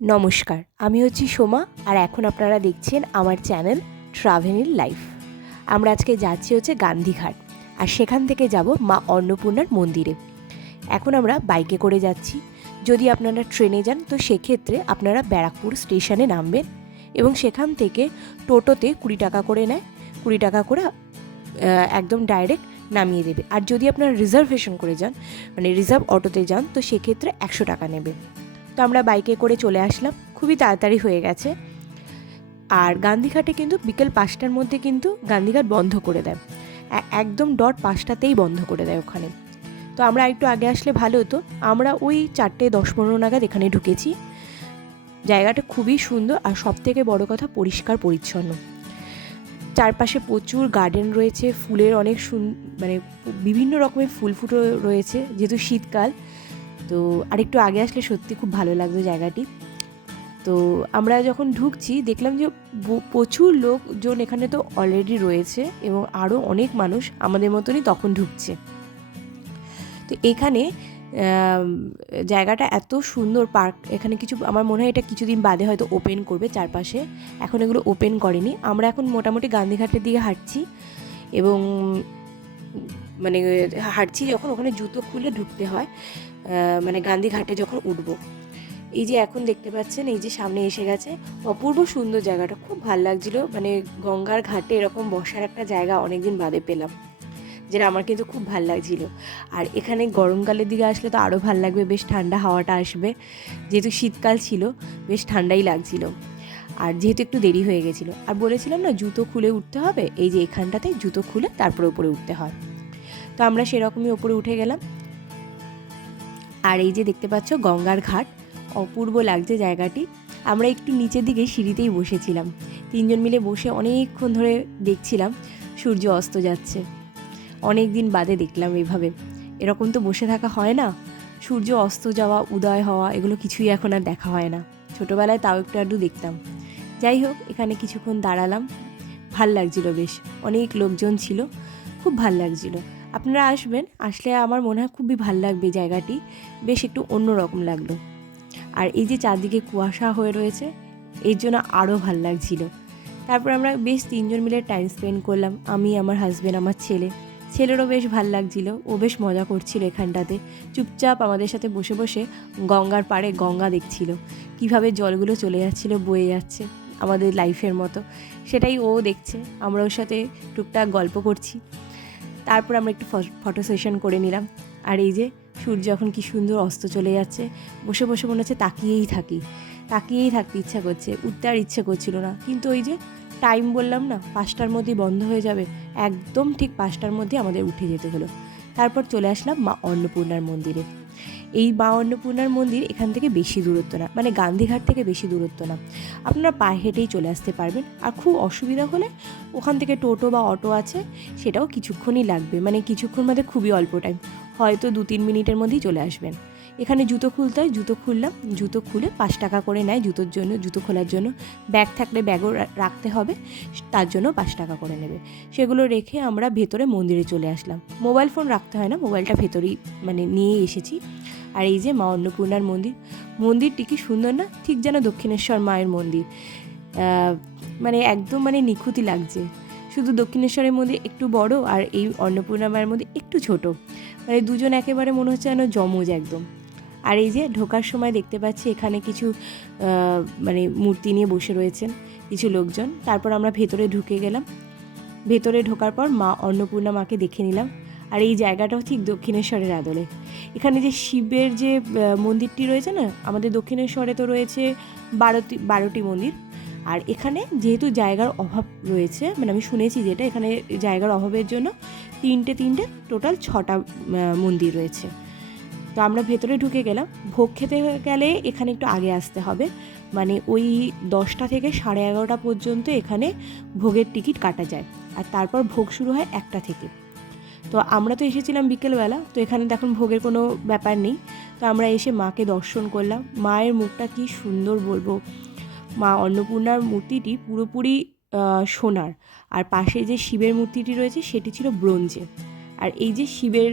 নমস্কার, আমি হচ্ছি সোমা আর এখন আপনারা দেখছেন আমার চ্যানেল ট্রাভেল লাইফ। আমরা আজকে যাচ্ছি হচ্ছে গান্ধীঘাট আর সেখান থেকে যাব মা অন্নপূর্ণার মন্দিরে। এখন আমরা বাইকে করে যাচ্ছি। যদি আপনারা ট্রেনে যান তো সেক্ষেত্রে আপনারা ব্যারাকপুর স্টেশনে নামবেন এবং সেখান থেকে টোটোতে 20 টাকা করে নেয়, 20 টাকা করে একদম ডাইরেক্ট নামিয়ে দেবে। আর যদি আপনারা রিজার্ভেশন করে যান, মানে রিজার্ভ অটোতে যান, তো সেক্ষেত্রে 100 টাকা নেবে। তো আমরা বাইকে করে চলে আসলাম, খুবই তাড়াতাড়ি হয়ে গেছে। আর গান্ধীঘাটে কিন্তু বিকেল 5টার মধ্যে কিন্তু গান্ধীঘাট বন্ধ করে দেয়, একদম ডট 5টাতেই বন্ধ করে দেয় ওখানে। তো আমরা একটু আগে আসলে ভালো হতো। আমরা ওই 4:10-15 নাগাদ এখানে ঢুকেছি। জায়গাটা খুবই সুন্দর আর সবথেকে বড় কথা পরিষ্কার পরিচ্ছন্ন। চারপাশে প্রচুর গার্ডেন রয়েছে, ফুলের অনেক মানে বিভিন্ন রকমের ফুল ফুটে রয়েছে, যেহেতু শীতকাল। তো আরেকটু আগে আসলে সত্যি খুব ভালো লাগতো জায়গাটি। তো আমরা যখন ঢুকছি দেখলাম যে প্রচুর লোকজন এখানে তো অলরেডি রয়েছে এবং আরও অনেক মানুষ আমাদের মতনই তখন ঢুকছে। তো এখানে জায়গাটা এত সুন্দর, পার্ক এখানে কিছু, আমার মনে হয় এটা কিছুদিন বাদে হয়তো ওপেন করবে চারপাশে, এখন এগুলো ওপেন করেনি। আমরা এখন মোটামুটি গান্ধীঘাটের দিকে হাঁটছি এবং মানে হাঁটছি যখন ওখানে জুতো খুলে ঢুকতে হয়, মানে গান্ধীঘাটে যখন উঠবো। এই যে এখন দেখতে পাচ্ছেন, এই যে সামনে এসে গেছে, অপূর্ব সুন্দর জায়গাটা, খুব ভালো লাগছিল। মানে গঙ্গার ঘাটে এরকম বসার একটা জায়গা অনেকদিন বাদে পেলাম, যেটা আমার কিন্তু খুব ভালো লাগছিল। আর এখানে গরমকালের দিকে আসলে তো আরও ভালো লাগবে, বেশ ঠান্ডা হাওয়াটা আসবে, যেহেতু শীতকাল ছিল বেশ ঠান্ডাই লাগছিল। আর যেহেতু একটু দেরি হয়ে গেছিলো, আর বলেছিলাম না জুতো খুলে উঠতে হবে, এই যে এখানটাতে জুতো খুলে তারপরে উপরে উঠতে হয়। তো আমরা সেরকমই উপরে উঠে গেলাম। আর এই যে দেখতে পাচ্ছ গঙ্গার ঘাট, অপূর্ব লাগছে জায়গাটি। আমরা একটু নিচের দিকে সিঁড়িতেই বসেছিলাম, 3জন মিলে বসে অনেকক্ষণ ধরে দেখছিলাম সূর্য অস্ত যাচ্ছে। অনেক দিন বাদে দেখলাম এভাবে, এরকম তো বসে থাকা হয় না, সূর্য অস্ত যাওয়া, উদয় হওয়া, এগুলো কিছুই এখন আর দেখা হয় না। ছোটোবেলায় তাও একটু আধটু দেখতাম। যাই হোক, এখানে কিছুক্ষণ দাঁড়ালাম, ভাল লাগছিল, বেশ অনেক লোকজন ছিল, খুব ভাল লাগছিল। আপনারা আসবেন, আসলে আমার মনে হয় খুবই ভাল লাগবে জায়গাটি, বেশ একটু অন্যরকম লাগলো। আর এই যে চারদিকে কুয়াশা হয়ে রয়েছে, এর জন্য আরও ভাল লাগছিল। তারপর আমরা বেশ 3জন মিলে টাইম স্পেন্ড করলাম, আমি, আমার হাজব্যান্ড, আমার ছেলেরও বেশ ভাল লাগছিল, ও বেশ মজা করছিল এখানটাতে, চুপচাপ আমাদের সাথে বসে বসে গঙ্গার পাড়ে গঙ্গা দেখছিল, কিভাবে জলগুলো চলে যাচ্ছিল, বয়ে যাচ্ছে আমাদের লাইফের মতো, সেটাই ও দেখছে, আমরা ওর সাথে টুকটাক গল্প করছি। তারপর আমরা একটু ফটো সেশন করে নিলাম। আর এই যে সূর্য এখন কি সুন্দর অস্ত চলে যাচ্ছে, বসে বসে মনে হচ্ছে তাকিয়েই থাকতে ইচ্ছা করছে, উঠতে আর ইচ্ছে করছিল না। কিন্তু ওই যে টাইম বললাম না 5টার মধ্যেই বন্ধ হয়ে যাবে, একদম ঠিক 5টার মধ্যে আমাদের উঠে যেতে হলো। তারপর চলে আসলাম মা অন্নপূর্ণার মন্দিরে। এই মা অন্নপূর্ণার মন্দির এখান থেকে বেশি দূরত্ব না, মানে গান্ধীঘাট থেকে বেশি দূরত্ব না, আপনারা পায়ে হেঁটেই চলে আসতে পারবেন। আর খুব অসুবিধা হলে ওখান থেকে টোটো বা অটো আছে, সেটাও কিছুক্ষণই লাগবে, মানে কিছুক্ষণ মধ্যে, খুবই অল্প টাইম, হয়তো 2-3 মিনিটের মধ্যেই চলে আসবেন। এখানে জুতো খুলতে হয়, জুতো খুললাম, জুতো খুলে 5 টাকা করে নেয় জুতোর জন্য, জুতো খোলার জন্য। ব্যাগ থাকলে ব্যাগও রাখতে হবে, তার জন্য 5 টাকা করে নেবে। সেগুলো রেখে আমরা ভেতরে মন্দিরে চলে আসলাম। মোবাইল ফোন রাখতে হয় না, মোবাইলটা ভেতরেই মানে নিয়ে এসেছি। আর এই যে মা অন্নপূর্ণার মন্দিরটি কি সুন্দর না, ঠিক যেন দক্ষিণেশ্বর মায়ের মন্দির, মানে একদম মানে নিখুঁতই লাগছে। শুধু দক্ষিণেশ্বরের মন্দির একটু বড় আর এই অন্নপূর্ণা মায়ের মন্দির একটু ছোট, মানে দুজন একেবারে মনে হচ্ছে যেন যমজ একদম। আর এই যে ঢোকার সময় দেখতে পাচ্ছি এখানে কিছু মানে মূর্তি নিয়ে বসে রয়েছেন কিছু লোকজন। তারপর আমরা ভেতরে ঢুকে গেলাম। ভেতরে ঢোকার পর মা অন্নপূর্ণা মাকে দেখে নিলাম। আর এই জায়গাটাও ঠিক দক্ষিণেশ্বরের আদলে। এখানে যে শিবের যে মন্দিরটি রয়েছে না, আমাদের দক্ষিণেশ্বরে তো রয়েছে 12টি মন্দির, আর এখানে যেহেতু জায়গার অভাব রয়েছে, মানে আমি শুনেছি যেটা, এখানে জায়গার অভাবের জন্য তিনটে টোটাল 6টা মন্দির রয়েছে। তো আমরা ভেতরে ঢুকে গেলাম। ভোগ খেতে গেলে এখানে একটু আগে আসতে হবে, মানে ওই 10টা থেকে 11:30 পর্যন্ত এখানে ভোগের টিকিট কাটা যায়, আর তারপর ভোগ শুরু হয় 1টা থেকে। তো আমরা তো এসেছিলাম বিকেলবেলা, তো এখানে দেখুন ভোগের কোনো ব্যাপার নেই। তো আমরা এসে মাকে দর্শন করলাম। মায়ের মুখটা কি সুন্দর বলবো, মা অন্নপূর্ণার মূর্তিটি পুরোপুরি সোনার, আর পাশে যে শিবের মূর্তিটি রয়েছে সেটি ছিল ব্রোঞ্জের। আর এই যে শিবের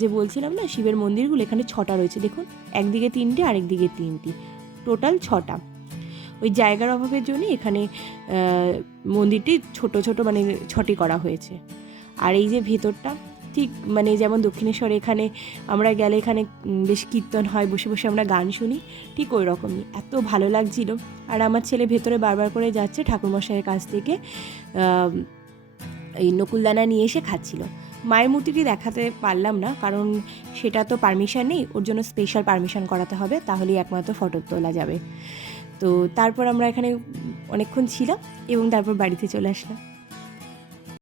যে বলছিলাম না, শিবের মন্দিরগুলো এখানে 6টা রয়েছে, দেখুন, একদিকে 3টে আরেক দিকে 3টি, টোটাল 6টা। ওই জায়গার অভাবের জন্য এখানে মন্দিরটি ছোট ছোট মানে 6টি করা হয়েছে। আর এই যে ভেতরটা ঠিক মানে যেমন দক্ষিণেশ্বরে এখানে আমরা গেলে এখানে বেশ কীর্তন হয়, বসে বসে আমরা গান শুনি, ঠিক ওই রকমই এত ভালো লাগছিল। আর আমার ছেলে ভেতরে বারবার করে যাচ্ছে, ঠাকুরমশাইয়ের কাছ থেকে এই নকুলদানা নিয়ে এসে খাচ্ছিল। মায়ের মূর্তিটি দেখাতে পারলাম না, কারণ সেটা তো পারমিশন নেই, ওর জন্য স্পেশাল পারমিশন করাতে হবে, তাহলেই একমাত্র ফটো তোলা যাবে। তো তারপর আমরা এখানে অনেকক্ষণ ছিলাম এবং তারপর বাড়িতে চলে আসলাম।